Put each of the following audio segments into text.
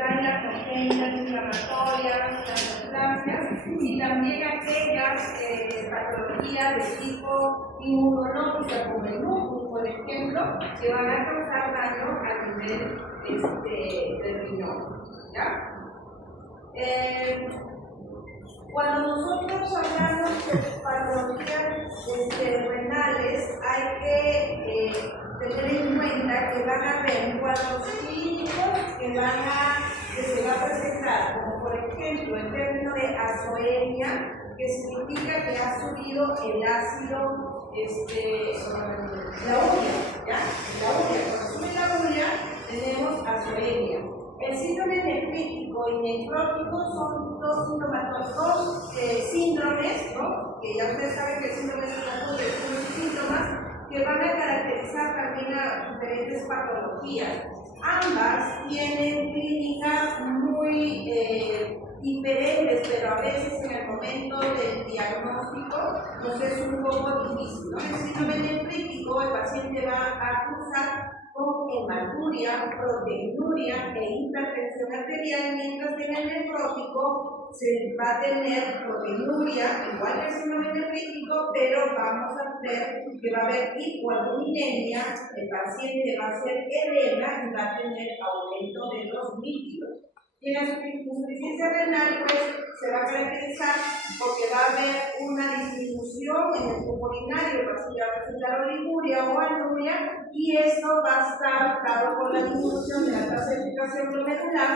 están las congénitas inflamatorias, las neoplasias, y también aquellas patologías de tipo inmunológica, como el lupus, por ejemplo, que van a causar daño a nivel del riñón. ¿Ya? Cuando nosotros hablamos de patologías renales, hay que tener en cuenta que van a haber cuadros clínicos que se va a presentar, como por ejemplo el término de azoemia, que significa que ha subido el ácido, la urea, ¿ya? La urea, cuando sube la urea tenemos azoemia. El síndrome nefrítico y nefrótico son dos síndromes, ¿no? Que ya ustedes saben que el síndrome es una conjunción de síntomas que van a caracterizar también a diferentes patologías. Ambas tienen clínicas muy diferentes, pero a veces en el momento del diagnóstico nos es un poco difícil, ¿no? El síndrome nefrítico, el paciente va a cruzar con hematuria, proteinuria e hipertensión arterial, mientras que en el nefrótico se va a tener proteinuria, igual que el síndrome nefrítico, pero vamos a ver que va a haber hipoalbuminemia, el paciente va a hacer edema y va a tener aumento de los líquidos. Y la insuficiencia renal pues, se va a caracterizar porque va a haber una disminución en el flujo urinario, va a presentar oliguria o anuria, y esto va a estar dado por la disminución de la tasa de filtración glomerular.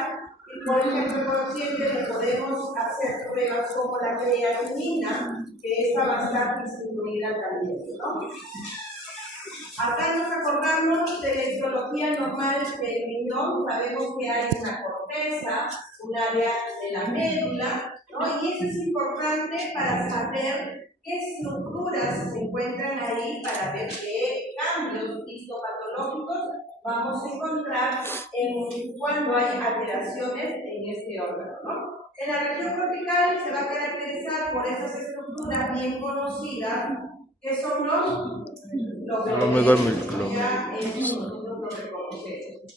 Y por ejemplo, por paciente le podemos hacer pruebas como la creatinina, que esta va a estar disminuida también, ¿no? Acá nos acordamos de la histología normal del riñón. Sabemos que hay una corteza, un área de la médula, ¿no? Y eso es importante para saber qué estructuras se encuentran ahí, para ver qué cambios histopatológicos vamos a encontrar cuando hay alteraciones en este órgano, ¿no? En la región cortical se va a caracterizar por esas estructuras bien conocidas, que son los ya nosotros lo reconocemos.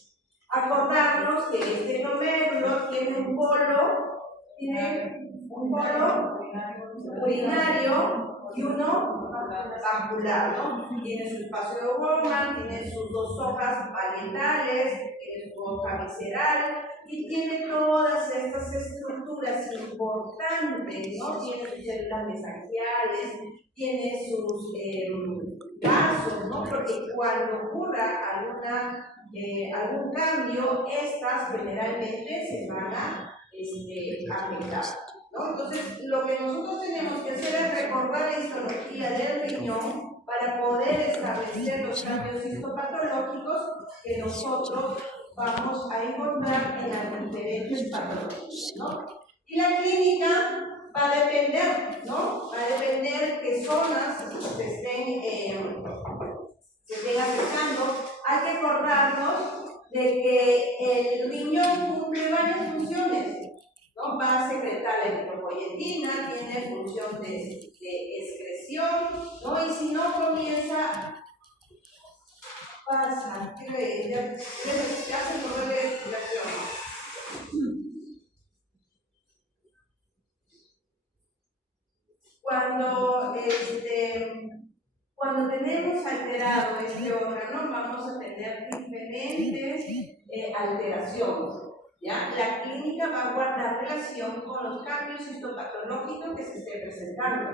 Acordarnos que este glomérulo tiene un polo urinario y uno vascular, ¿no? Tiene su espacio de Bowman, tiene sus dos hojas parietales, tiene su hoja visceral y tiene todas estas estructuras importantes, ¿no? Tiene sus células mesangiales, tiene sus vasos, ¿no? Porque cuando ocurra algún cambio, estas generalmente se van a afectar, ¿no? Entonces, lo que nosotros tenemos que hacer es recordar la histología del riñón para poder establecer los cambios histopatológicos que nosotros vamos a encontrar en las diferentes patologías, ¿no? Y la clínica va a depender, ¿no? Va a depender qué zonas se estén afectando. Hay que acordarnos de que el riñón cumple varias funciones, ¿no? Va a secretar la eritropoyetina, tiene función de excreción, ¿no? Y si no comienza, pasa, ¿qué ves? Ya se produce respiración. Cuando tenemos alterado este órgano, vamos a tener diferentes alteraciones, ¿ya? La clínica va a guardar relación con los cambios histopatológicos que se estén presentando.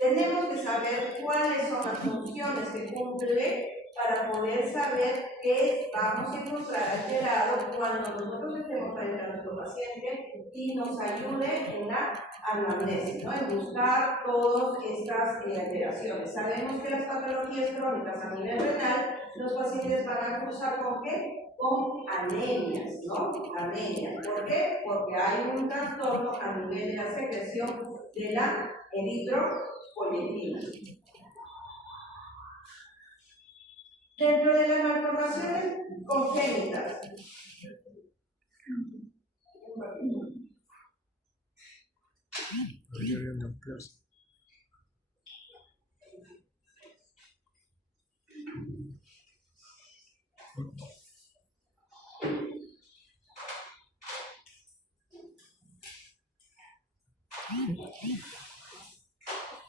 Tenemos que saber cuáles son las funciones que cumple para poder saber qué vamos a encontrar alterado cuando nosotros estemos frente a nuestro paciente y nos ayude en la anamnesis, ¿no? En buscar todas estas alteraciones. Sabemos que las patologías crónicas a nivel renal, los pacientes van a cursar ¿con qué? Con anemias, ¿no? Anemias. ¿Por qué? Porque hay un trastorno a nivel de la secreción de la eritropoyetina. Dentro de las malformaciones congénitas,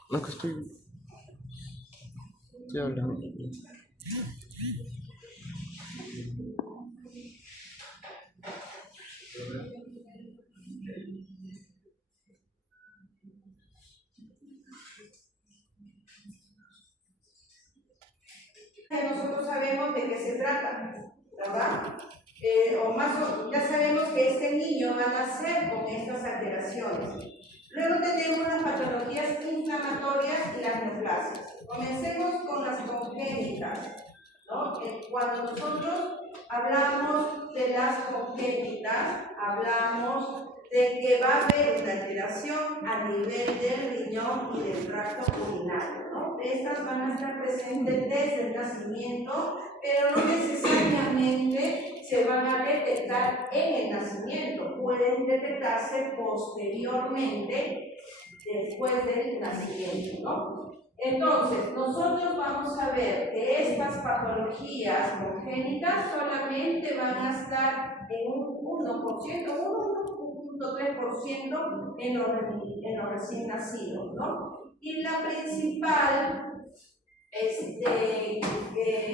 No, que estoy hablando. Nosotros sabemos de qué se trata, ¿verdad? Ya sabemos que este niño va a nacer con estas alteraciones. Luego tenemos las patologías inflamatorias y las neoplasias. Comencemos con las congénitas, ¿no? Cuando nosotros hablamos de las congénitas, hablamos de que va a haber una alteración a nivel del riñón y del tracto urinario, ¿no? Estas van a estar presentes desde el nacimiento, pero no necesariamente se van a detectar en el nacimiento, pueden detectarse posteriormente, después del nacimiento, ¿no? Entonces, nosotros vamos a ver que estas patologías congénitas solamente van a estar en un 1.3% en los recién nacidos, ¿no? Y la principal,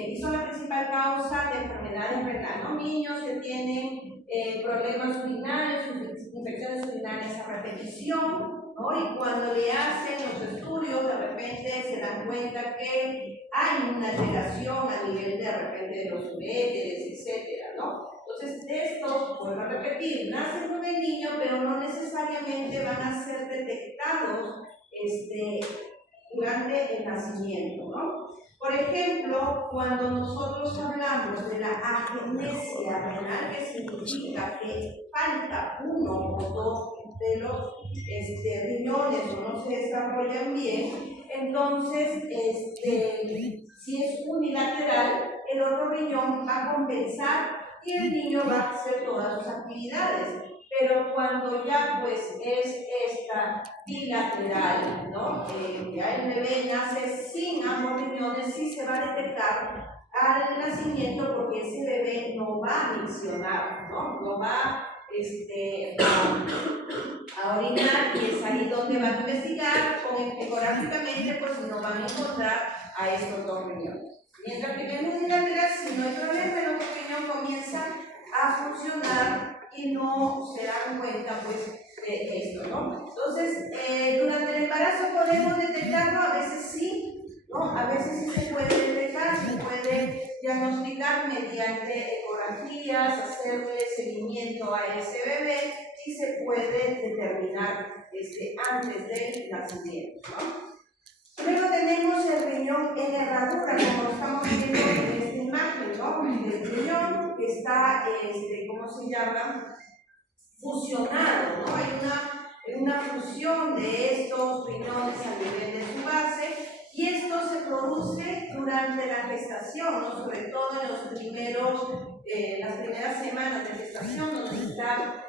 y son la principal causa de enfermedades renales, ¿no? Niños que tienen problemas urinarios, infecciones urinarias a repetición, ¿no? Y cuando le hacen los estudios, de repente se dan cuenta que hay una alteración a nivel de repente de los uréteres, etcétera, ¿no? Entonces, estos, vuelvo a repetir, nacen con el niño, pero no necesariamente van a ser detectados durante el nacimiento, ¿no? Por ejemplo, cuando nosotros hablamos de la agenesia renal, que significa que falta uno o dos de los riñones o no se desarrollan bien, entonces, si es unilateral, el otro riñón va a compensar y el niño va a hacer todas sus actividades. Pero cuando ya pues es esta bilateral, ¿no? Ya el bebé nace sin ambos riñones, sí se va a detectar al nacimiento porque ese bebé no va a miccionar, ¿no? No va a orinar y es ahí donde van a investigar ecográficamente, pues no van a encontrar a estos dos riñones. Mientras que en el unilateral, si no hay problema, el otro riñón comienza a funcionar y no se dan cuenta pues de esto, ¿no? Entonces, durante el embarazo podemos detectarlo, a veces sí, ¿no? A veces sí se puede detectar, se puede diagnosticar mediante ecografías, hacerle seguimiento a ese bebé y se puede determinar antes del nacimiento, ¿no? Luego tenemos el riñón en herradura, como lo estamos viendo en esta imagen, ¿no? El riñón que está, ¿cómo se llama? Fusionado, ¿no? Hay una fusión de estos riñones a nivel de su base y esto se produce durante la gestación, ¿no? Sobre todo en las primeras semanas de gestación, donde se está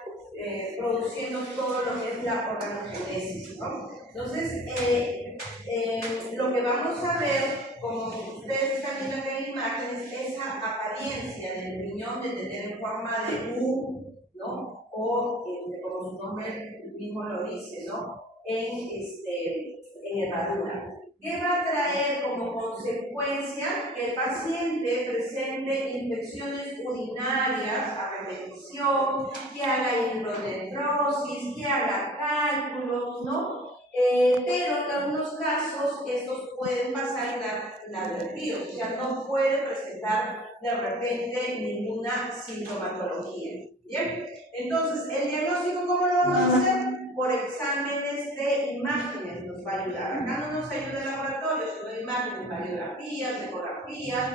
produciendo todo lo que es la organogénesis, ¿no? Entonces, lo que vamos a ver, como ustedes están viendo aquí en la imagen, es esa apariencia del riñón de tener en forma de U, ¿no? O, como su nombre mismo lo dice, ¿no? En herradura. ¿Qué va a traer como consecuencia que el paciente presente infecciones urinarias a repetición, que haga hidronetrosis, que haga cálculos, ¿no? Pero en algunos casos estos pueden pasar inadvertidos, o sea, no puede presentar de repente ninguna sintomatología. ¿Bien? Entonces, el diagnóstico, ¿cómo lo vamos a hacer? Por exámenes de imágenes nos va a ayudar. Acá no nos ayuda el laboratorio, sino imágenes, radiografías, ecografías,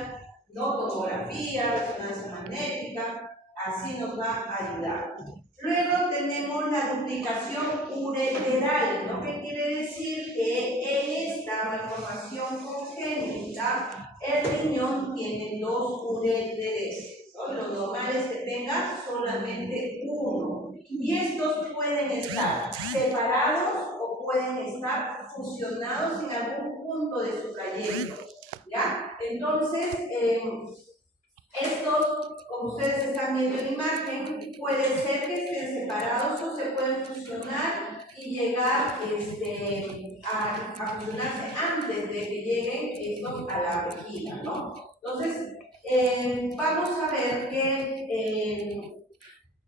¿no? Tomografía, resonancia magnética, así nos va a ayudar. Luego tenemos la duplicación ureteral, ¿no? ¿Qué quiere decir? Que en esta malformación congénita el riñón tiene dos uréteres, ¿no? Lo normal es que tenga solamente uno. Y estos pueden estar separados o pueden estar fusionados en algún punto de su trayecto, ¿ya? Entonces, estos, como ustedes están viendo en la imagen, puede ser que estén separados o se pueden fusionar y llegar a funcionarse antes de que lleguen estos a la vejiga, ¿no? Entonces, vamos a ver que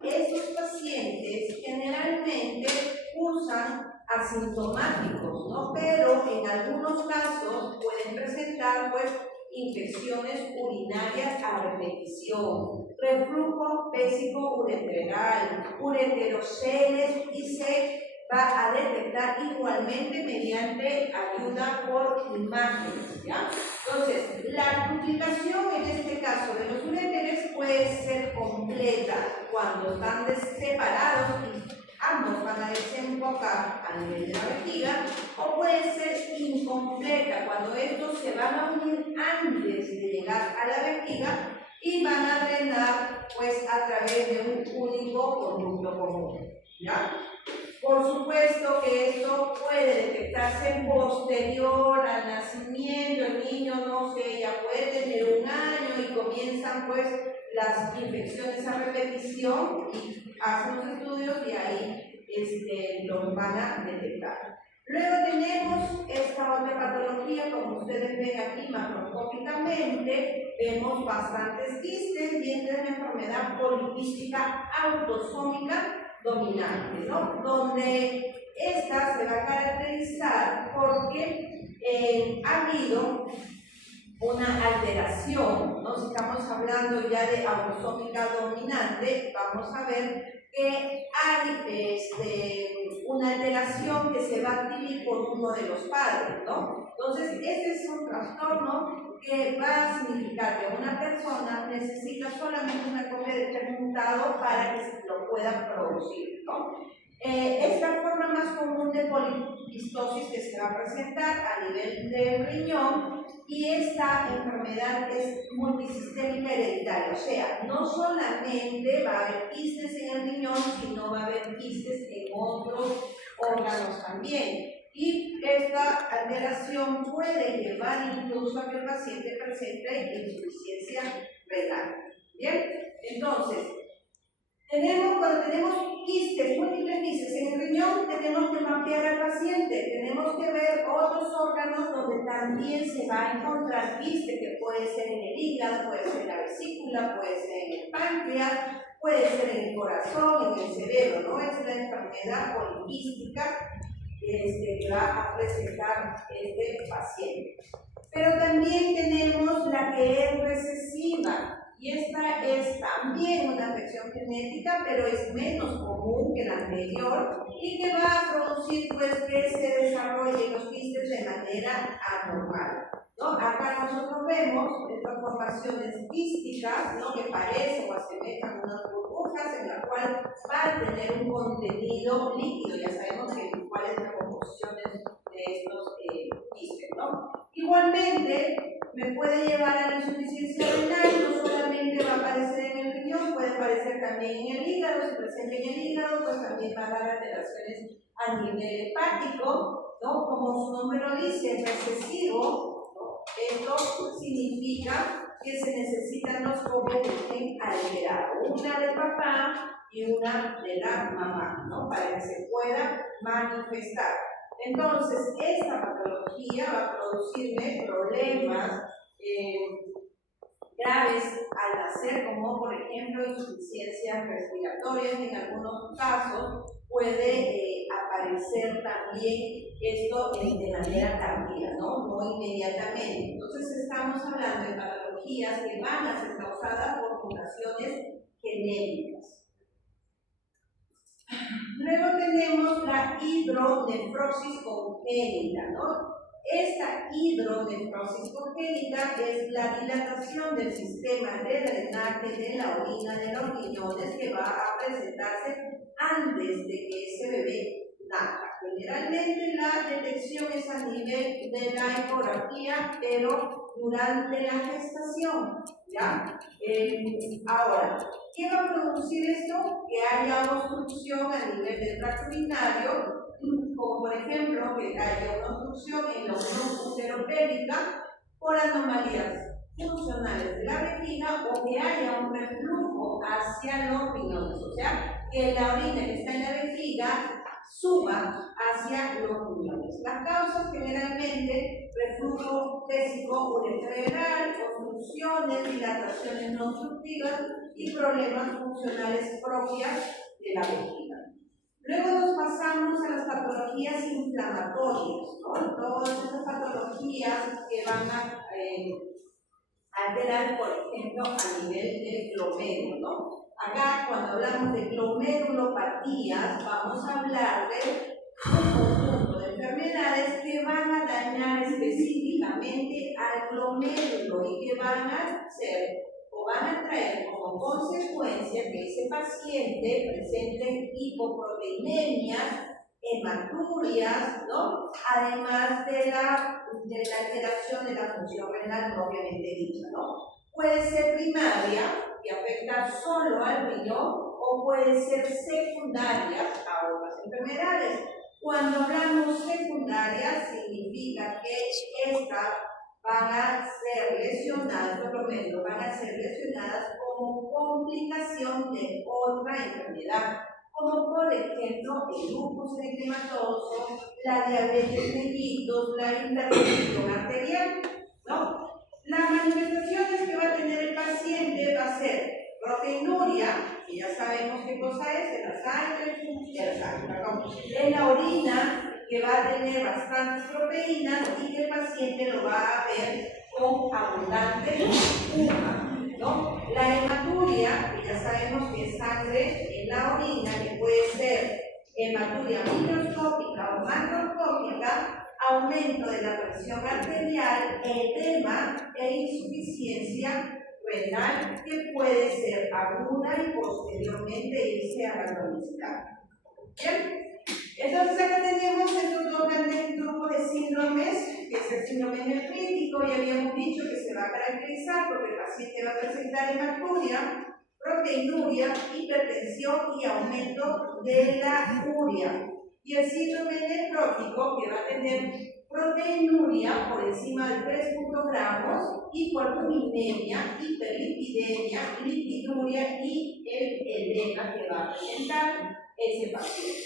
estos pacientes generalmente cursan asintomáticos, ¿no? Pero en algunos casos pueden presentar, pues, infecciones urinarias a repetición, reflujo vésico-ureteral, ureteroceles, y se va a detectar igualmente mediante ayuda por imágenes, ¿ya? Entonces, la duplicación en este caso de los uréteres puede ser completa cuando están separados y ambos van a desembocar a nivel de la vejiga, o puede ser incompleta cuando estos se van a unir antes de llegar a la vejiga y van a drenar, pues, a través de un único conducto común, ¿ya? Por supuesto que esto puede detectarse posterior al nacimiento. El niño, no sé, ya puede tener 1 año y comienzan, pues, las infecciones a repetición, y hacen los estudios y ahí los van a detectar. Luego tenemos esta otra patología, como ustedes ven aquí macroscópicamente, vemos bastantes quistes, y esta es la enfermedad poliquística autosómica dominante, ¿no? Donde esta se va a caracterizar porque ha habido una alteración, ¿no? Si estamos hablando ya de autosómica dominante, vamos a ver que hay una alteración que se va a adquirir por uno de los padres, ¿no? Entonces, este es un trastorno que va a significar que una persona necesita solamente una copia de este resultado para que se lo pueda producir, ¿no? Esta forma más común de poliquistosis que se va a presentar a nivel del riñón, y esta enfermedad es multisistémica hereditaria, o sea, no solamente va a haber quistes en el riñón, sino va a haber quistes en otros órganos también. Y esta alteración puede llevar incluso a que el paciente presente insuficiencia renal. ¿Bien? Entonces, cuando tenemos quistes, múltiples quistes en el riñón, tenemos que mapear al paciente, tenemos que ver otros órganos donde también se va a encontrar quiste, que puede ser en el hígado, puede ser en la vesícula, puede ser en el páncreas, puede ser en el corazón, en el cerebro, ¿no? Es la enfermedad poliquística que va a presentar este paciente. Pero también tenemos la que es recesiva, y esta es también una afección genética, pero es menos común que la anterior, y que va a producir, pues, que se desarrollen los quistes de manera anormal, ¿no? Acá nosotros vemos estas formaciones quísticas, ¿no? Que parecen o asemejan unas burbujas, en la cual va a tener un contenido líquido. Ya sabemos cuál es la composición de estos quistes, ¿no? Igualmente, me puede llevar a la insuficiencia renal. No solamente va a aparecer en el riñón, puede aparecer también en el hígado. Si presenta en el hígado, pues también va a dar alteraciones a nivel hepático, ¿no? Como su nombre lo dice, recesivo, ¿no? Esto significa que se necesitan 2 copias de gen alterado, una del papá y una de la mamá, ¿no? Para que se pueda manifestar. Entonces, esta patología va a producirme problemas graves al nacer, como por ejemplo insuficiencias respiratorias, y en algunos casos puede aparecer también esto de manera tardía, no inmediatamente. Entonces, estamos hablando de patologías que van a ser causadas por mutaciones genéticas. Luego tenemos la hidronefrosis congénita, ¿no? Esta hidronefrosis congénita es la dilatación del sistema de drenaje de la orina de los riñones, que va a presentarse antes de que ese bebé nazca. Generalmente la detección es a nivel de la ecografía, pero durante la gestación, ¿ya? Ahora, ¿qué va a producir esto? Que haya obstrucción a nivel del tracto urinario, como por ejemplo que haya una obstrucción en la unión uteropélvica por anomalías funcionales de la vejiga, o que haya un reflujo hacia los riñones, o sea, que la orina que está en la vejiga suba hacia los pulmones. Las causas generalmente, reflujo tésico ureteral, obstrucciones, dilataciones no obstructivas y problemas funcionales propias de la vejiga. Luego nos pasamos a las patologías inflamatorias, ¿no? Todas esas patologías que van a alterar, por ejemplo, a nivel del glomérulo, ¿no? Acá, cuando hablamos de glomerulopatías, vamos a hablar de un conjunto de enfermedades que van a dañar específicamente al glomérulo y que van a ser o van a traer como consecuencia que ese paciente presente hipoproteinemia, hematurias, ¿no? Además de la alteración de la función renal propiamente dicha, ¿no? Puede ser primaria, que afecta solo al riñón, o puede ser secundaria a otras enfermedades. Cuando hablamos secundaria, significa que estas van a ser lesionadas, por lo menos van a ser lesionadas como complicación de otra enfermedad, como por ejemplo el lupus eritematoso, la diabetes mellitus, la hipertensión arterial, ¿no? Las manifestaciones que va a tener el paciente va a ser proteinuria, que ya sabemos qué cosa es, en la sangre, en la orina, que va a tener bastantes proteínas y que el paciente lo va a ver con abundante espuma, ¿no? La hematuria, que ya sabemos que es sangre en la orina, que puede ser hematuria microscópica o macroscópica, aumento de la presión arterial, edema e insuficiencia renal, que puede ser aguda y posteriormente irse a la cronicidad. ¿Bien? Entonces acá tenemos estos dos grandes grupos de síndromes, que es el síndrome nefrítico, y habíamos dicho que se va a caracterizar porque el paciente va a presentar hematuria, proteinuria, hipertensión y aumento de la urea. Y el síndrome nefrótico, que va a tener proteinuria por encima de 3 gramos, hipoalbuminemia, hiperlipidemia, lipiduria y el edema que va a presentar ese paciente.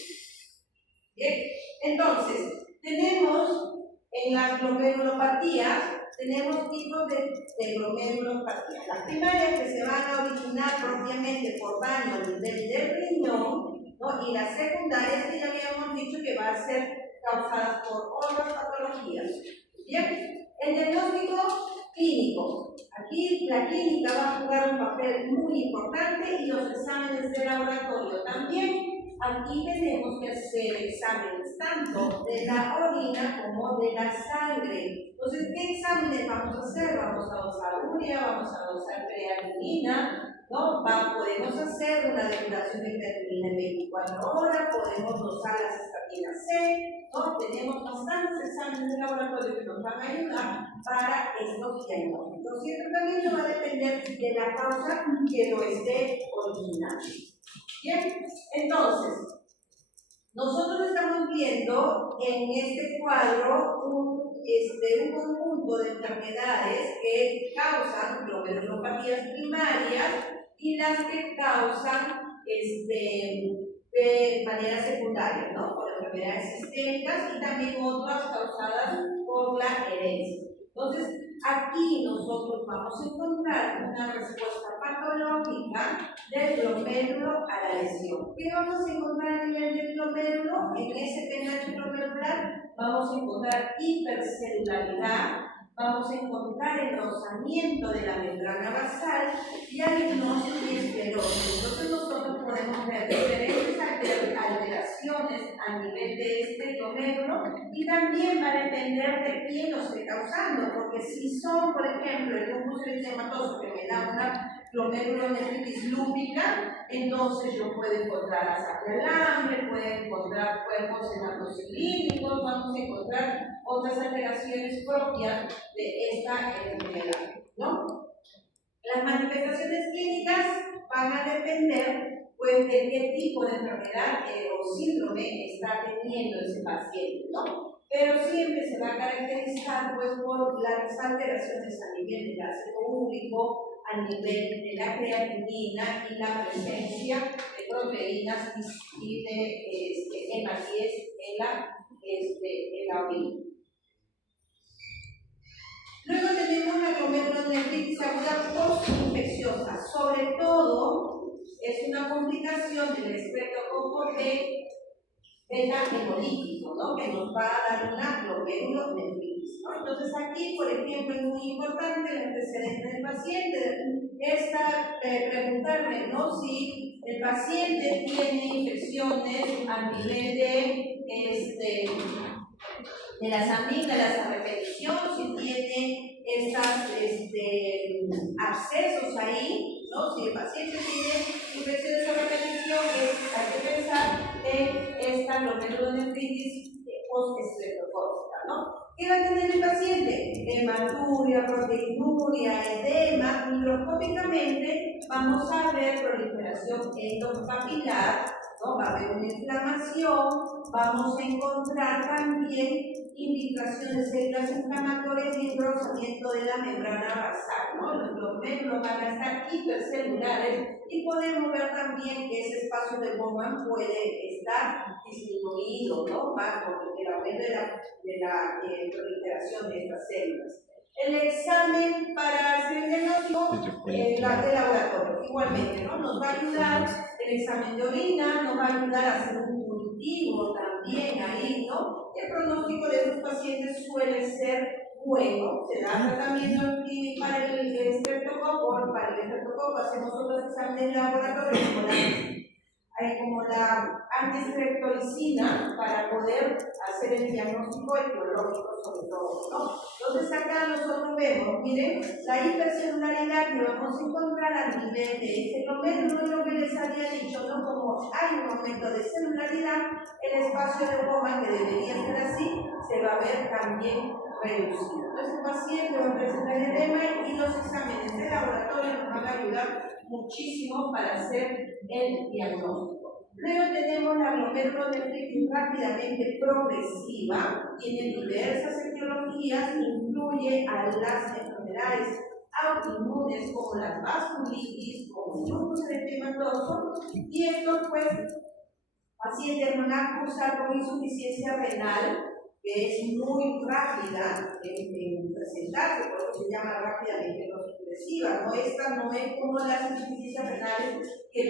Bien, entonces, tenemos en las glomerulopatías, tenemos tipos de glomerulopatías. Las primarias que se van a originar propiamente por daño a nivel del riñón, ¿no? Y las secundarias que ya habíamos dicho que van a ser causadas por otras patologías. Bien, el diagnóstico clínico. Aquí la clínica va a jugar un papel muy importante y los exámenes de laboratorio también. Aquí tenemos que hacer exámenes tanto de la orina como de la sangre. Entonces, ¿qué exámenes vamos a hacer? Vamos a dosar urea, vamos a dosar creatinina, ¿no? Podemos hacer una depuración de creatinina en 24 horas, podemos dosar las estatinas C, ¿no? Tenemos bastantes exámenes de laboratorio que nos van a ayudar para estos diagnósticos. Y el tratamiento va a depender de la causa que lo esté originando. Bien, entonces, nosotros estamos viendo en este cuadro un conjunto de enfermedades que causan glomerulopatías primarias y las que causan de manera secundaria, ¿no? Por enfermedades sistémicas y también otras causadas por la herencia. Entonces, aquí nosotros vamos a encontrar una respuesta patológica del glomérulo a la lesión. ¿Qué vamos a encontrar a nivel del glomérulo? En ese pH glomerular vamos a encontrar hipercelularidad, vamos a encontrar engrosamiento de la membrana basal y alignosis y esclerosis. Entonces nosotros podemos ver diferentes alteraciones a nivel de este glomérulo y también va a depender de quién lo esté causando, porque si son, por ejemplo, el lupus eritematoso que me da una glomerulonefritis lúpica, entonces yo puedo encontrar azacolambre, puedo encontrar cuerpos hematocilínicos, vamos a encontrar otras alteraciones propias de esta enfermedad, ¿no? Las manifestaciones clínicas van a depender pues, de qué tipo de enfermedad o síndrome está teniendo ese paciente, ¿no? Pero siempre se va a caracterizar pues, por las alteraciones a nivel del ácido úrico, a nivel de la creatinina y la presencia de proteínas y de hematíes en la orina. Luego tenemos la glomerulonefritis aguda postinfecciosa. Sobre todo, es una complicación del estreptococo de beta-hemolítico, ¿no? Que nos va a dar una glomerulonefritis, ¿no? Entonces aquí, por ejemplo, es muy importante el antecedente del paciente. Preguntarme, ¿no? Si el paciente tiene infecciones a nivel de las amígdalas a repetición, si tiene estas abscesos ahí, ¿no? Si el paciente tiene infecciones a repetición, hay que pensar en esta glomerulonefritis postestreptocócica, ¿no? ¿Qué va a tener el paciente? Hematuria, proteinuria, edema. Microscópicamente vamos a ver proliferación endocapilar, ¿no? Va a haber una inflamación, vamos a encontrar también infiltración de células inflamatorias y engrosamiento de la membrana basal, ¿no? Los glomérulos van a estar hipercelulares y podemos ver también que ese espacio de Bowman puede estar disminuido, ¿no? Va con el aumento de la proliferación de estas células. El examen para hacer el diagnóstico de laboratorio, igualmente, ¿no? Nos va a ayudar el examen de orina, nos va a ayudar a hacer un cultivo también ahí, ¿no? El pronóstico de estos pacientes suele ser bueno, se da tratamiento para el estreptococo, hacemos otros exámenes de laboratorio como la antistreptolicina para poder hacer el diagnóstico etiológico sobre todo, ¿no? Entonces acá nosotros vemos, miren, la hipercelularidad que vamos a encontrar a nivel de este glomérulo, lo que les había dicho, ¿no? Como hay un aumento de celularidad, el espacio de Bowman, que debería ser así, se va a ver también reducido. Entonces el paciente va a presentar edema y los exámenes de laboratorio nos van a ayudar muchísimo para hacer el diagnóstico. Luego tenemos la glomerulonefritis rápidamente progresiva, tiene diversas etiologías, incluye a las enfermedades autoinmunes como las vasculitis, como el lupus eritematoso, y estos pues pacientes van a cursar con insuficiencia renal, que es muy rápida en presentarse, por eso se llama rápidamente progresiva, ¿no? Esta no es como las insuficiencias renales que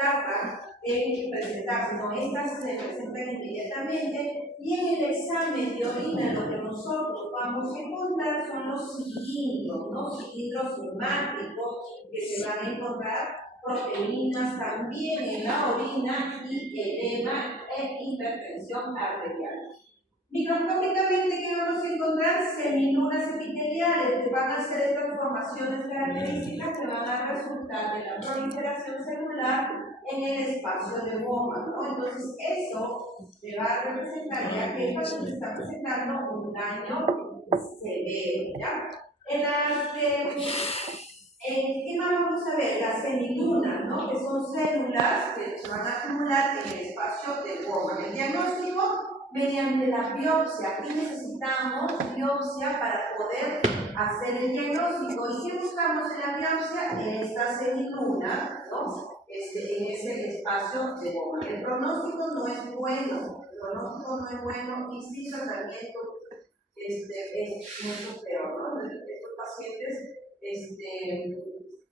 tardan en presentarse, no, estas se presentan inmediatamente, y en el examen de orina lo que nosotros vamos a encontrar son los cilindros, ¿no? Cilindros hemáticos que se van a encontrar, proteínas también en la orina y edema e hipertensión arterial. Microscópicamente, ¿qué vamos a encontrar? Semilunas epiteliales, que van a ser transformaciones características que van a resultar de la proliferación celular en el espacio de Bowman, ¿no? Entonces, eso le va a representar ya que el paciente está presentando un daño severo, ¿ya? ¿Qué más vamos a ver? Las semilunas, ¿no? Que son células que se van a acumular en el espacio de Bowman. El diagnóstico mediante la biopsia. Aquí necesitamos biopsia para poder hacer el diagnóstico. ¿Y qué buscamos en la biopsia? En esta semiluna, ¿no? En ese espacio de Bowman. El pronóstico no es bueno. El pronóstico no es bueno y sin tratamiento es mucho peor, ¿no? Estos pacientes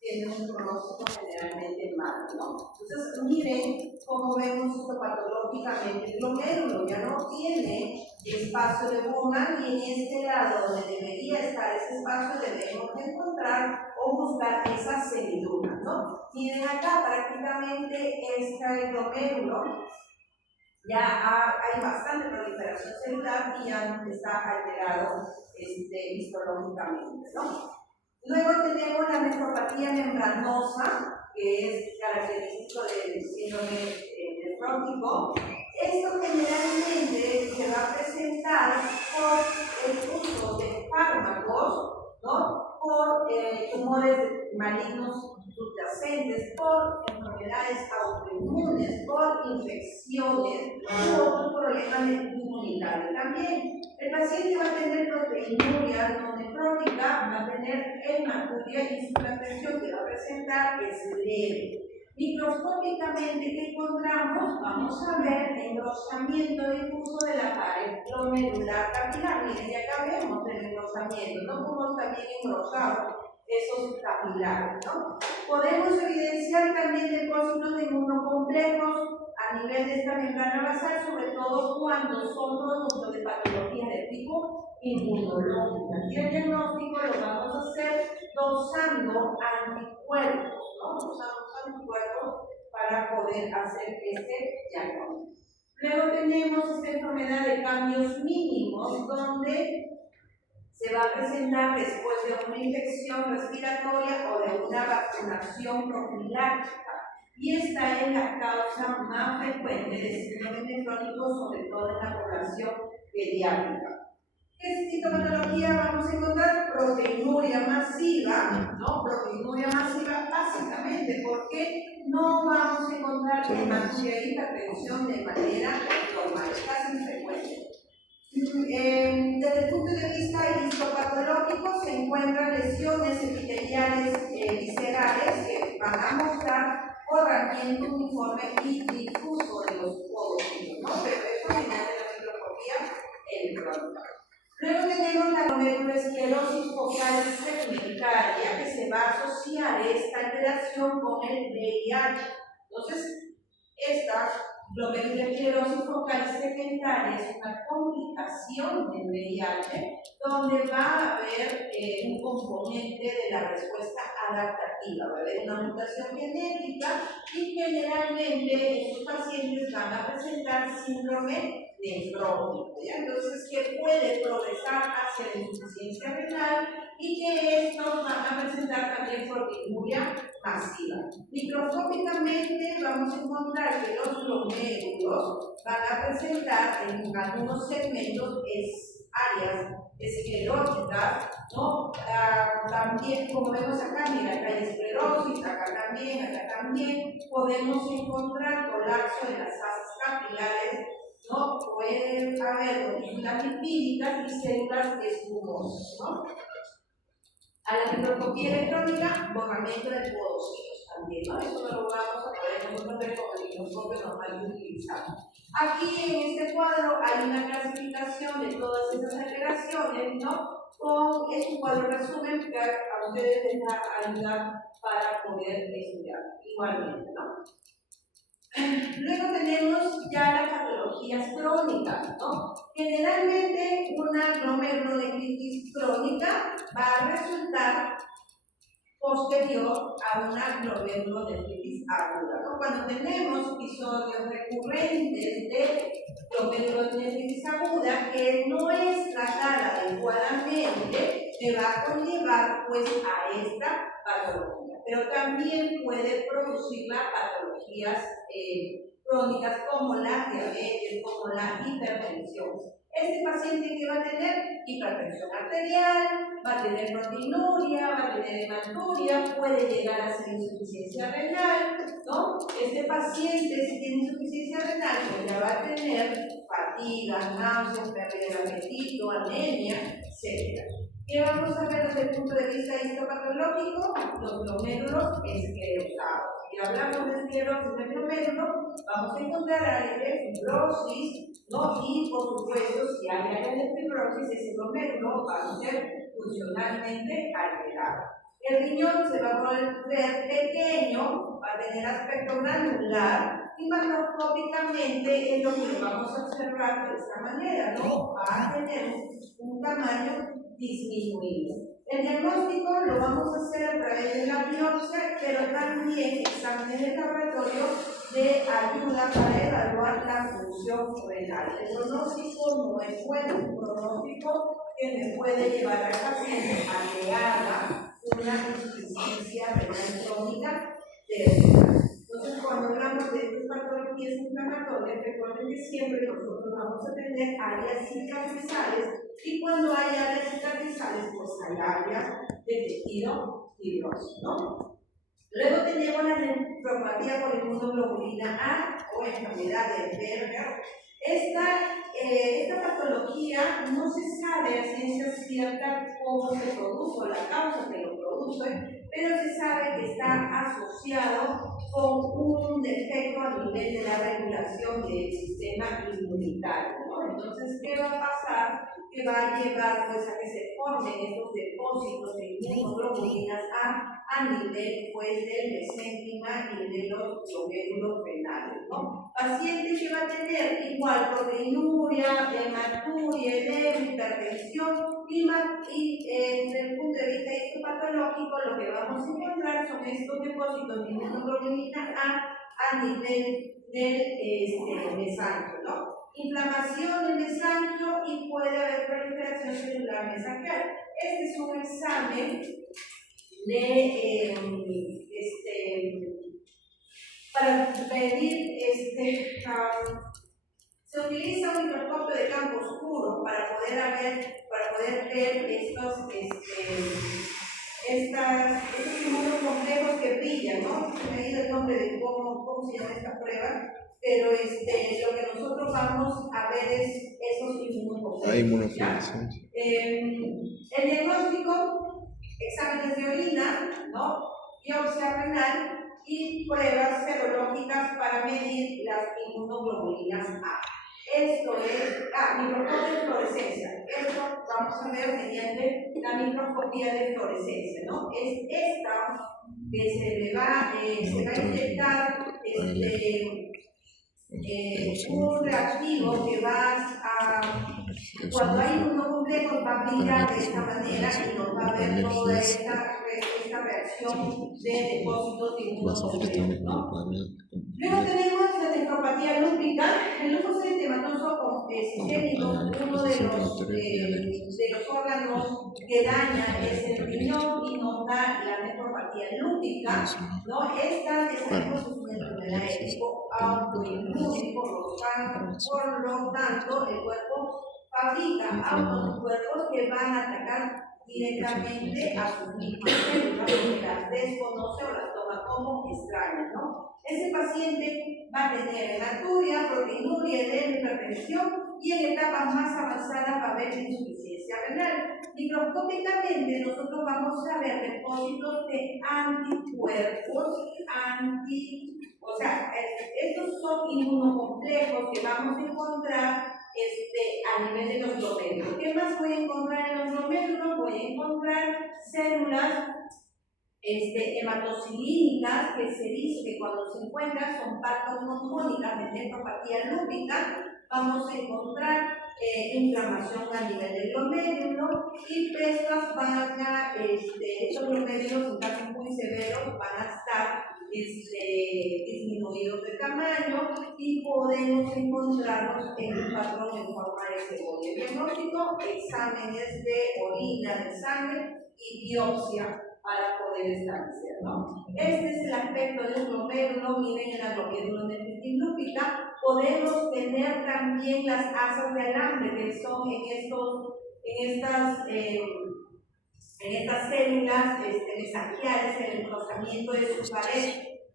tienen un pronóstico generalmente malo, ¿no? Entonces, miren cómo vemos esto patológicamente. El glomérulo ya no tiene espacio de Bowman y en este lado donde debería estar ese espacio debemos encontrar o buscar esas semilunas, ¿no? Miren acá prácticamente este glomérulo ya hay bastante proliferación celular y ya está alterado histológicamente, ¿no? Luego tenemos la nefropatía membranosa, que es característico del síndrome nefrótico. Esto generalmente se va a presentar por el uso de fármacos, ¿no? Por tumores malignos subyacentes, por enfermedades autoinmunes, por infecciones u otros problemas inmunitarios. También el paciente va a tener proteinuria no nefrótica, va a tener hematuria y su hipertensión que va a presentar es leve. Microscópicamente, ¿qué encontramos? Vamos a ver engrosamiento difuso de la pared glomerular capilar. Miren, ya acá vemos el engrosamiento, no como está bien engrosado esos capilares, ¿no? Podemos evidenciar también depósitos de inmunocomplejos a nivel de esta membrana basal, sobre todo cuando son productos de patologías de tipo inmunológica. Y el diagnóstico lo vamos a hacer dosando anticuerpos, ¿no? Usamos anticuerpos para poder hacer este diagnóstico. Luego tenemos esta enfermedad de cambios mínimos, donde se va a presentar después de una infección respiratoria o de una vacunación profiláctica. Y esta es la causa más frecuente de síndrome nefrótico, sobre todo en la población pediátrica. ¿Qué sintomatología vamos a encontrar? Proteinuria masiva, ¿no? Proteinuria masiva básicamente porque no vamos a encontrar hematuria e hipertensión de manera normal, es casi infrecuente. Desde el punto de vista histopatológico se encuentran lesiones epiteliales viscerales que van a mostrar borramiento uniforme y difuso de los podocitos, ¿no? Pero eso viene de la microscopía electrónica. Luego tenemos la glomerulosclerosis focal segmentaria, que se va a asociar esta alteración con el VIH. Entonces, esta glomerulosclerosis focal segmentaria es una complicación del VIH, donde va a haber un componente de la respuesta adaptativa, va a haber una mutación genética y generalmente estos pacientes van a presentar síndrome nefrótico, ¿ya? Entonces, que puede progresar hacia la insuficiencia renal y que estos van a presentar también proteinuria masiva. Microscópicamente vamos a encontrar que los glomérulos van a presentar en algunos segmentos áreas escleróticas, ¿no? También, como vemos acá, mira, acá hay esclerosis, acá también podemos encontrar colapso de las asas capilares, ¿no? Puede haber gotículas lipídicas y células espumosas, ¿no? A la microscopía electrónica, borramiento de podocitos también, ¿no? Eso no lo vamos a poder nosotros ver con el microscopio normal que utilizamos. Aquí en este cuadro hay una clasificación de todas esas alteraciones, ¿no? Es un cuadro resumen que a ustedes les va a ayudar para poder estudiar igualmente, ¿no? Luego tenemos ya las patologías crónicas, ¿no? Generalmente una glomerulonefritis crónica va a resultar posterior a una glomerulonefritis aguda, ¿no? Cuando tenemos episodios recurrentes de glomerulonefritis aguda que no es tratada adecuadamente, me va a conllevar pues a esta patología, pero también puede producir las patologías crónicas como la diabetes, como la hipertensión. Este paciente que va a tener hipertensión arterial, va a tener proteinuria, va a tener hematuria, puede llegar a ser insuficiencia renal, ¿no? Este paciente, si tiene insuficiencia renal, pues ya va a tener fatiga, náuseas, pérdida de apetito, anemia, etc. ¿Qué vamos a ver desde el punto de vista histopatológico? Los glomérulos esclerosados. Si hablamos de esclerosis de glomérulo, vamos a encontrar áreas de fibrosis, ¿no? Y por supuesto, si hay áreas de fibrosis, ese glomérulo va a ser funcionalmente alterado. El riñón se va a volver pequeño, va a tener aspecto granular y macroscópicamente es lo que vamos a observar de esta manera, ¿no? Va a tener un tamaño disminuido. El diagnóstico lo vamos a hacer a través de la biopsia, pero también exámenes de laboratorio de ayuda para evaluar la función renal. El pronóstico no es bueno, un pronóstico que me puede llevar al paciente a que haga una insuficiencia renal crónica terminal. Entonces, cuando hablamos de estas patologías inflamatorias, recuerden que siempre nosotros vamos a tener áreas cicatrizales y cuando hay áreas cicatrizales, pues hay áreas de tejido fibroso, ¿no? Luego tenemos la nefropatía por inmunoglobulina A o enfermedad de Berger. Esta patología no se sabe a ciencia cierta cómo se produjo, la causa que lo produce, pero se sabe que está asociado con un defecto a nivel de la regulación del sistema inmunitario, ¿no? Entonces, ¿qué va a pasar? Que va a llevar pues a que se formen estos depósitos de inmunoglobulinas a nivel pues del mesénquima y de los glomérulos renales, ¿no? Paciente que va a tener igual proteinuria, hematuria, edema, hipertensión y desde el punto de vista histopatológico lo que vamos a encontrar son estos depósitos de inmunoglobulina a nivel del mesangio, ¿no? Inflamación del mesangio y puede haber proliferación celular mesangial. Este es un examen de para medir se utiliza un microscopio de campo oscuro para poder ver estos inmunocomplejos que brillan, ¿no? Se me ha ido el nombre de cómo se llama esta prueba, pero lo que nosotros vamos a ver es esos inmunocomplejos. Hay inmunofluorescencia. El diagnóstico, exámenes de orina, ¿no? Biopsia renal y pruebas serológicas para medir las inmunoglobulinas A. Esto es, microscopio de fluorescencia. Esto vamos a ver mediante la microscopía de fluorescencia, ¿no? Es esta que se va a inyectar un reactivo que va a, cuando hay inmunocomplejos va a brillar de esta manera y nos va a ver toda esta reacción de depósitos de inmunocomplejos, ¿no? Luego tenemos la nefropatía lúpica. El lupus eritematoso sistémico, uno de los órganos que daña es el riñón y nos da la nefropatía lúpica, ¿no? Esta es una enfermedad de tipo autoinmune, por lo tanto, el cuerpo fabrica anticuerpos que van a atacar directamente a sus mismas células, porque las desconoce o las toma como extrañas, ¿no? Ese paciente va a tener hematuria, proteinuria, edema, hipertensión y en etapas más avanzadas va a haber insuficiencia renal. Microscópicamente nosotros vamos a ver depósitos de anticuerpos, o sea, estos son inmunocomplejos que vamos a encontrar a nivel de los glomérulos. ¿Qué más voy a encontrar en los glomérulos? Voy a encontrar células hematocilínicas que se dice que cuando se encuentran son patognomónicas de nefropatía lúpica. Vamos a encontrar inflamación a nivel del glomérulo y estos estos glomérulos en casos muy severos van a estar disminuidos de tamaño y podemos encontrarnos en un patrón en forma de cebolla. El diagnóstico, exámenes de orina, de sangre y biopsia para poder establecer, ¿no? Este es el aspecto de un glomérulo. Miren en la glomerulonefritis lúpica podemos tener también las asas de alambre que son en estas células mesangiales, en el rozamiento de su pared,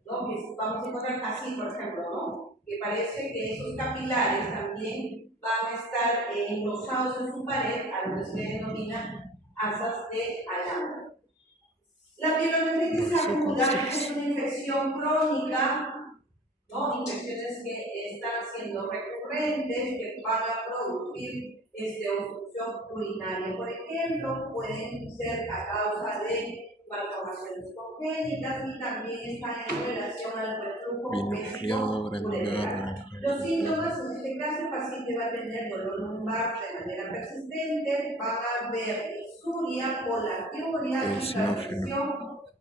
¿no? Que vamos a encontrar así, por ejemplo, ¿no? Que parece que esos capilares también van a estar engrosados en su pared, a lo que se denomina asas de alambre. La pielonefritis aguda es una infección crónica, ¿no? Infecciones que están siendo recurrentes, que van a producir obstrucción urinaria, por ejemplo, pueden ser a causa de malformaciones congénitas y también están en relación al reflujo uretral. Los síntomas, en este caso, el paciente va a tener dolor lumbar de manera persistente, van a haber insuria, polatiuria, hipertensión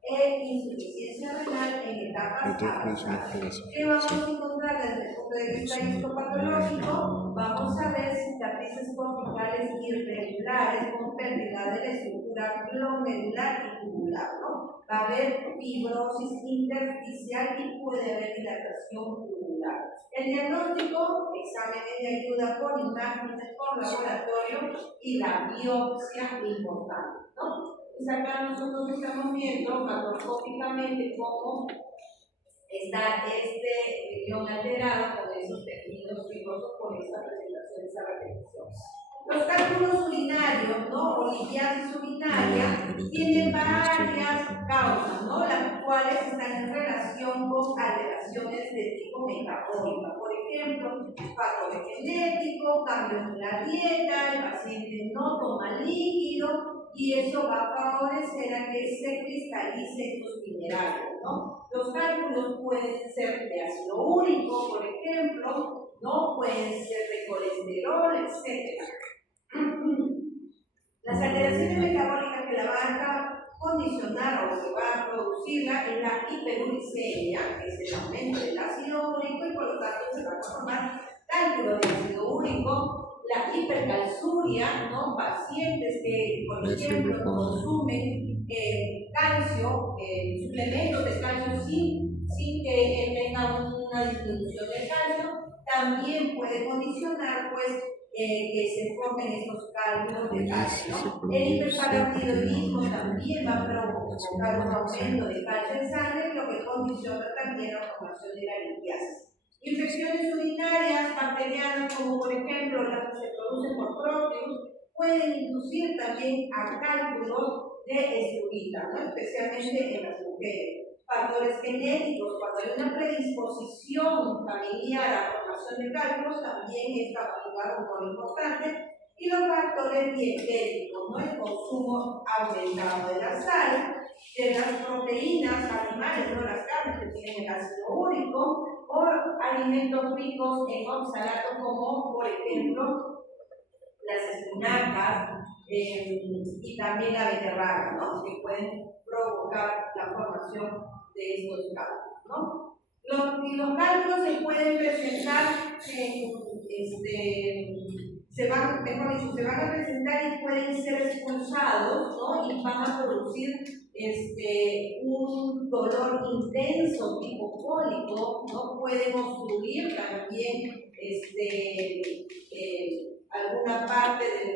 e insuficiencia renal en etapas avanzadas. ¿Qué vamos a encontrar desde el punto de vista histopatológico? Vamos a ver cicatrices corticales irregulares con pérdida de la estructura glomerular y tubular, ¿no? Va a haber fibrosis intersticial y puede haber dilatación tubular. El diagnóstico, exámenes de ayuda por imágenes por laboratorio y la biopsia importante, ¿no? Pues acá nosotros estamos viendo macroscópicamente cómo está riñón alterado con esos tejidos fibrosos con esta presentación, esa repetición. Lo Los cálculos urinarios, ¿no? O litiasis urinaria, tienen varias causas, ¿no? Las cuales están en relación con alteraciones de tipo metabólica. Por ejemplo, factores genéticos, cambios en la dieta, el paciente no toma líquido y eso va a favorecer a que se cristalicen estos minerales, ¿no? Los cálculos pueden ser de ácido úrico, por ejemplo, ¿no? Pueden ser de colesterol, etc. Las alteraciones metabólicas que la van a condicionar o que va a producirla es la hiperuricemia, que es el aumento del ácido úrico y por lo tanto se va a formar cálculo de ácido úrico, la hipercalciuria, ¿no? Pacientes que, por ejemplo, consumen calcio, suplementos de calcio sin que tenga una disminución de calcio, también puede condicionar, pues, que se formen estos cálculos de calcio, ¿no? El hiperparathiroidismo también va a provocar un aumento de calcio en sangre, lo que condiciona también la formación de la litiasis. Infecciones urinarias bacterianas, como por ejemplo las que se producen por proteus, pueden inducir también a cálculos de estrurita, ¿no? Especialmente en las mujeres. Factores genéticos, cuando hay una predisposición familiar a la formación de cálculos, también está va a jugar un rol importante. Y los factores dietéticos, ¿no? El consumo aumentado de la sal, de las proteínas animales, no las carnes que tienen el ácido úrico, o alimentos ricos en oxalato, como por ejemplo las espinacas y también la beterraga, ¿no? Que pueden provocar la formación de estos cálculos, ¿no? Los cálculos se pueden presentar, se van a presentar y pueden ser expulsados, ¿no? Y van a producir un dolor intenso tipo cólico, ¿no? Pueden obstruir también alguna parte del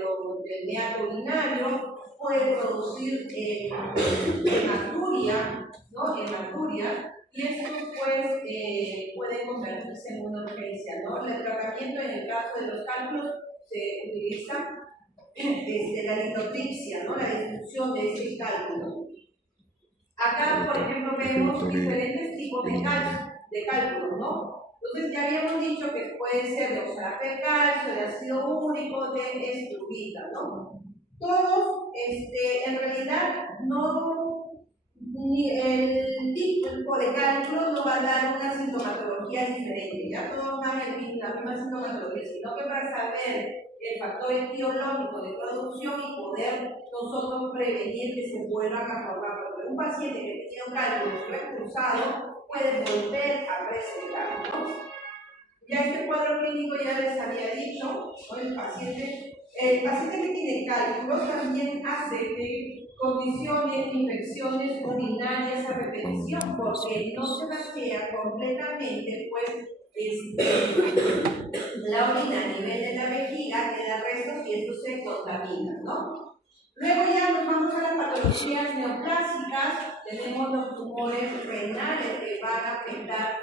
meato urinario, puede producir hematuria, ¿no? Hematuria, y esto pues puede convertirse en una urgencia, ¿no? El tratamiento en el caso de los cálculos se utiliza la litotripsia, ¿no? La destrucción de ese cálculo. Acá, por ejemplo, vemos diferentes tipos de cálculos, ¿no? Entonces ya habíamos dicho que puede ser de oxalato de calcio, de ácido úrico, de estruvita, ¿no? Todos, en realidad, ni el tipo de cálculo no va a dar una sintomatología diferente, ya todos dan la misma sintomatología, sino que para saber el factor etiológico de producción y poder nosotros prevenir que se vuelvan a formar, porque un paciente que tiene un cálculo y fue expulsado puede volver a presentar, ¿no? Ya este cuadro clínico ya les había dicho, ¿no? El paciente que tiene cálculos también hace que condiciones, infecciones urinarias a repetición, porque no se vacía completamente, pues, la orina a nivel de la vejiga, queda restos y esto se contamina, ¿no? Luego ya nos vamos a las patologías neoplásicas, tenemos los tumores renales que van a afectar a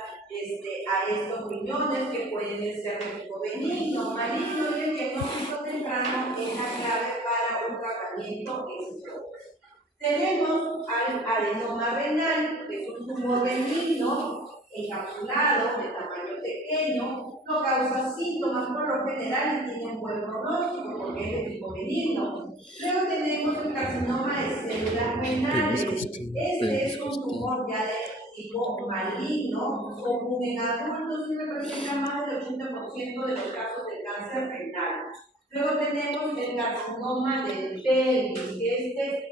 estos riñones que pueden ser de tipo benigno, maligno, y el diagnóstico temprano es la clave para un tratamiento exitoso. Tenemos al adenoma renal, que es un tumor benigno, encapsulado, de tamaño pequeño, no causa síntomas por lo general y tiene un buen pronóstico porque es de tipo benigno. Luego tenemos el carcinoma de células renales. Este es un tumor ya de tipo maligno, común en adultos y representa más del 80% de los casos de cáncer renal. Luego tenemos el carcinoma del pelvis, que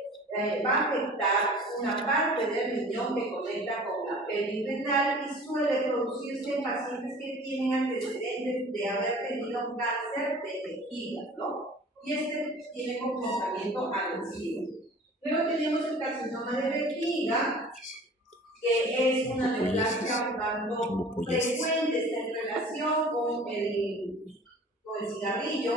va a afectar una parte del riñón que conecta con la pelvis renal y suele producirse en pacientes que tienen antecedentes de haber tenido un cáncer de vejiga, ¿no? Y tiene comportamiento agresivo. Luego tenemos el carcinoma de vejiga, que es una neoplasia un tanto frecuente, está en relación con el cigarrillo.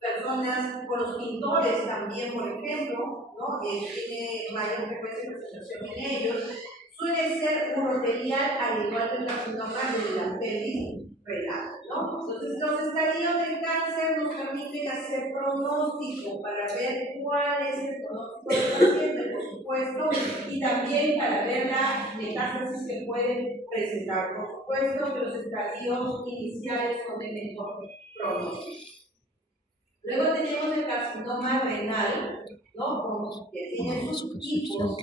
Personas, con los pintores también, por ejemplo, ¿no? Tiene mayor frecuencia de presentación en ellos. Suele ser urotelial, al igual que el carcinoma de la pelvis renal, ¿no? Entonces, los estadios del cáncer nos permiten hacer ese pronóstico, para ver cuál es el pronóstico del paciente, por supuesto, y también para ver la metástasis que puede presentar, por supuesto, que los estadios iniciales con el mejor pronóstico. Luego tenemos el carcinoma renal, ¿no? Que tiene sus tipos,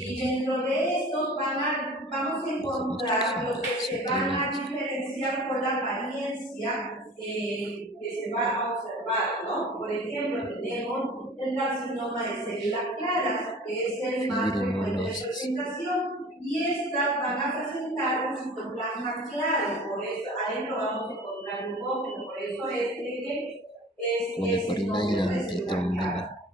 y dentro de estos vamos a encontrar los que se van a diferenciar por la apariencia que se va a observar, ¿no? Por ejemplo, tenemos el carcinoma de células claras, que es el más frecuente de presentación, y estas van a presentar un citoplasma claro, por eso adentro vamos a encontrar glucógeno, por eso es que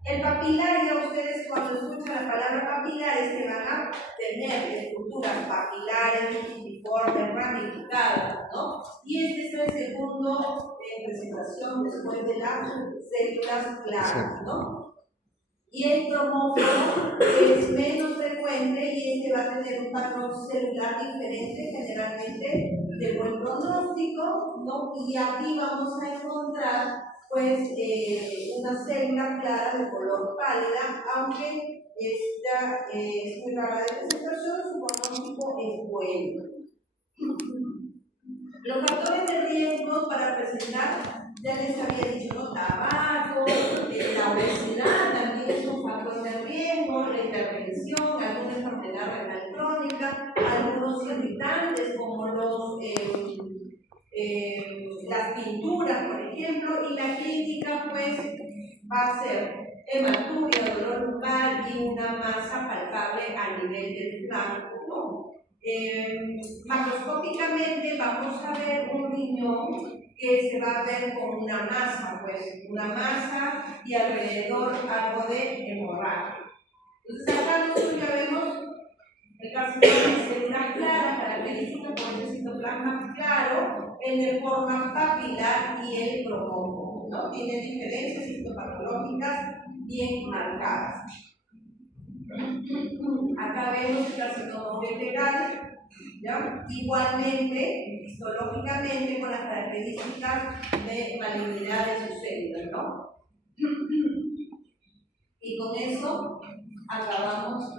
el papilario, ustedes cuando escuchan la palabra papilares que van a tener estructuras papilares, multiformes, ramificadas, ¿no? Y este es el segundo en presentación después de las células claras, ¿no? Y el cromófono es menos frecuente y este va a tener un patrón celular diferente, generalmente de buen pronóstico, ¿no? Y aquí vamos a encontrar pues una célula clara de color pálida, aunque esta es muy rara de presentación, su pronóstico es bueno. Los factores de riesgo para presentar, ya les había dicho, ¿no? Tabaco, la obesidad también es un factor de riesgo, la hipertensión, alguna enfermedad renal crónica, algunos irritantes como las pinturas, por ejemplo, y la clínica pues va a ser hematuria, dolor lumbar y una masa palpable a nivel del flanco, ¿no? Macroscópicamente vamos a ver un riñón que se va a ver con una masa, pues una masa y alrededor algo de hemorragia. Entonces acá nosotros ya vemos el carcinoma de células claras, característica por el citoplasma claro, el de forma papilar y el cromófono, ¿no? Tiene diferencias histopatológicas bien marcadas. Acá vemos el carcinoma ureteral, ¿ya? Igualmente, histológicamente, con las características de malignidad de sus células, ¿no? Y con eso acabamos